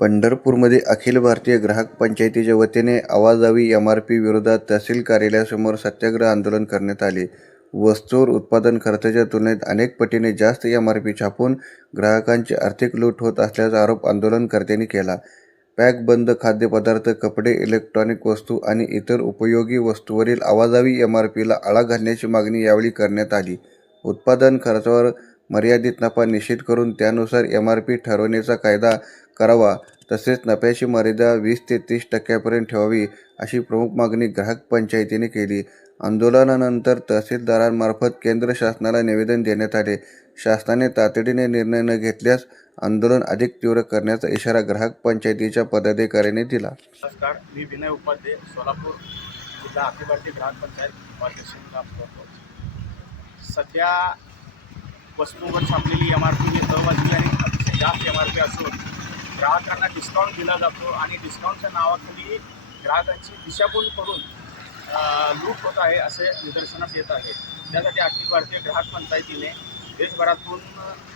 पंढरपूरमध्ये अखिल भारतीय ग्राहक पंचायतीच्या वतीने आवाजावी एमआरपी विरोधात तहसील कार्यालयासमोर सत्याग्रह आंदोलन करण्यात आले. वस्तूवर उत्पादन खर्चाच्या तुलनेत अनेक पटीने जास्त एमआरपी छापून ग्राहकांची आर्थिक लूट होत असल्याचा आरोप आंदोलनकर्त्यांनी केला. पॅकबंद खाद्यपदार्थ, कपडे, इलेक्ट्रॉनिक वस्तू आणि इतर उपयोगी वस्तूंवरील आवाजावी एमआरपीला आळा घालण्याची मागणी यावेळी करण्यात आली. उत्पादन खर्चावर मर्यादित नफा निश्चित करून त्यानुसार एमआरपी ठरवण्याचा कायदा करावा, तसेच नफ्याची मर्यादा 20 ते 30% ठेवावी, अशी प्रमुख मागणी ग्राहक पंचायतीने केली. आंदोलनानंतर तहसीलदारांमार्फत केंद्र शासनाला निवेदन देण्यात आले. शासनाने तातडीने निर्णय न घेतल्यास आंदोलन अधिक तीव्र करण्याचा इशारा ग्राहक पंचायतीच्या पदाधिकाऱ्यांनी दिला. नमस्कार, मी विनय उपाध्ये, सोलापूर जिल्हा अखिल भारतीय ग्राहक पंचायत उपाध्यक्ष काम करतो. सध्या वस्तूंवर छापलेली एमआरपी ही अवाजवी आणि अतिशय जास्त एमआरपी असून ग्राहकांना डिस्काउंट दिला जातो आणि डिस्काउंटच्या नावाखाली ग्राहकांची दिशाभूल करून लूट होत आहे असे निदर्शनास येत आहे. त्यासाठी अखिल भारतीय ग्राहक पंचायतीने देशभरातून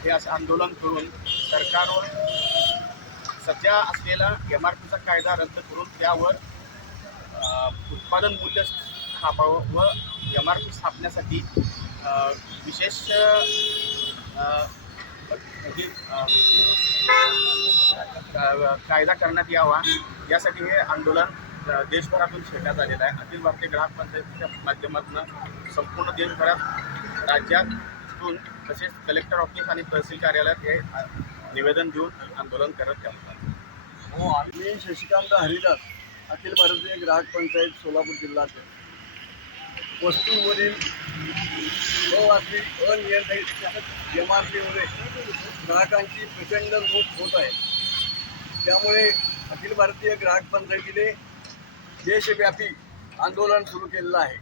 हे असे आंदोलन करून सरकारवर सध्या असलेला एमआरपीचा कायदा रद्द करून त्यावर उत्पादन मूल्य स्थापावं व एमआरपी स्थापण्यासाठी विशेष कायदा करण्यात यावा, यासाठी हे आंदोलन देशभरातून छेडण्यात आलेलं आहे. अखिल भारतीय ग्राहक पंचायतीच्या माध्यमातून संपूर्ण देशभरात, राज्यातून तसेच कलेक्टर ऑफिस आणि तहसील कार्यालयात हे निवेदन देऊन आंदोलन करत आहेत. मी शशिकांत हरिदास, अखिल भारतीय ग्राहक पंचायत सोलापूर जिल्ह्यातील. वस्तूंवरील अवाजवी अनियंत्रित एमआरपीमुळे ग्राहकांची प्रचंड लूट होत आहे. त्यामुळे अखिल भारतीय ग्राहक पंचायतीने देशव्यापी आंदोलन सुरू केलेलं आहे.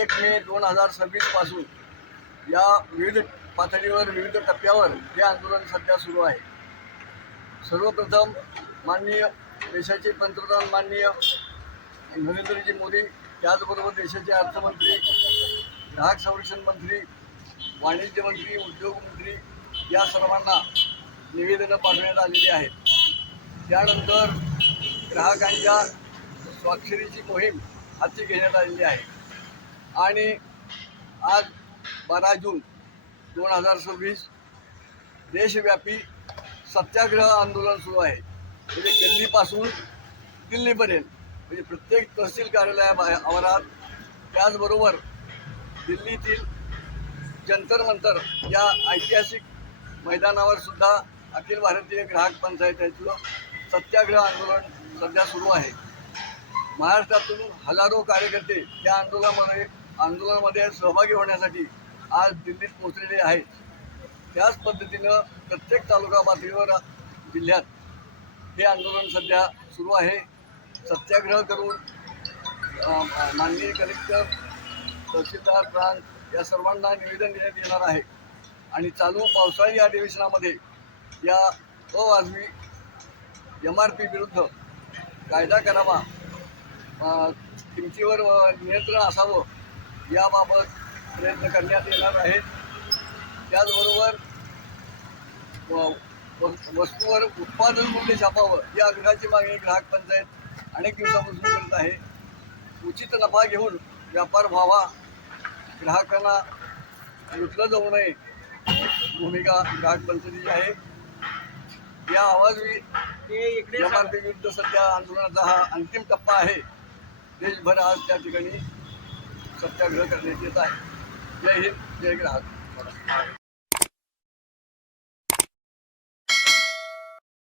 1 मे 2026 पासून या विविध पातळीवर, विविध टप्प्यावर हे आंदोलन सध्या सुरू आहे. सर्वप्रथम माननीय देशाचे पंतप्रधान माननीय नरेंद्रजी मोदी, त्याचबरोबर देशाचे अर्थमंत्री, ग्राहक संरक्षण मंत्री, वाणिज्य मंत्री, उद्योग मंत्री या सर्वांना निवेदनं पाठवण्यात आलेली आहेत. त्यानंतर ग्राहकांच्या स्वाक्षरीची मोहीम हाती घेण्यात आलेली आहे आणि आज 12 जून 2026 देशव्यापी सत्याग्रह आंदोलन सुरू आहे. म्हणजे दिल्लीपासून दिल्लीपर्यंत, म्हणजे प्रत्येक तहसील कार्यालयात, त्याचबरोबर दिल्लीतील जंतर मंतर या ऐतिहासिक मैदानावर सुद्धा अखिल भारतीय ग्राहक पंचायतीचं सत्याग्रह आंदोलन सध्या सुरू आहे. महाराष्ट्रातून हजारो कार्यकर्ते या आंदोलनामध्ये सहभागी होण्यासाठी आज दिल्लीत पोहोचलेले आहेत. त्याच पद्धतीनं प्रत्येक तालुका पातळीवर जिल्ह्यात हे आंदोलन सध्या सुरू आहे. सत्याग्रह करून माननीय कलेक्टर, तहसीलदार, प्रांत या सर्वांना निवेदन देण्यात येणार आहे आणि चालू पावसाळी अधिवेशनामध्ये या अवाजवी एमआरपी विरुद्ध कायदा करावा, किमतीवर नियंत्रण असावं, याबाबत प्रयत्न करण्यात येणार आहेत. त्याचबरोबर वस्तूवर उत्पादन मूल्य छापावं ही आग्रहाची मागणी ग्राहक पंचायत अनेक दिवसापासून करत आहे. उचित नफा घेऊन व्यापार व्हावा, ग्राहकांना लुटलं जाऊ नये भूमिका ग्राहक पंचायतीची आहे. या आवाजवी एमआरपी विरुद्ध सध्या आंदोलनाचा हा अंतिम टप्पा आहे. देशभर आज त्या ठिकाणी सत्याग्रह करण्यात येत आहे. जय हिंद, जय ग्राहक.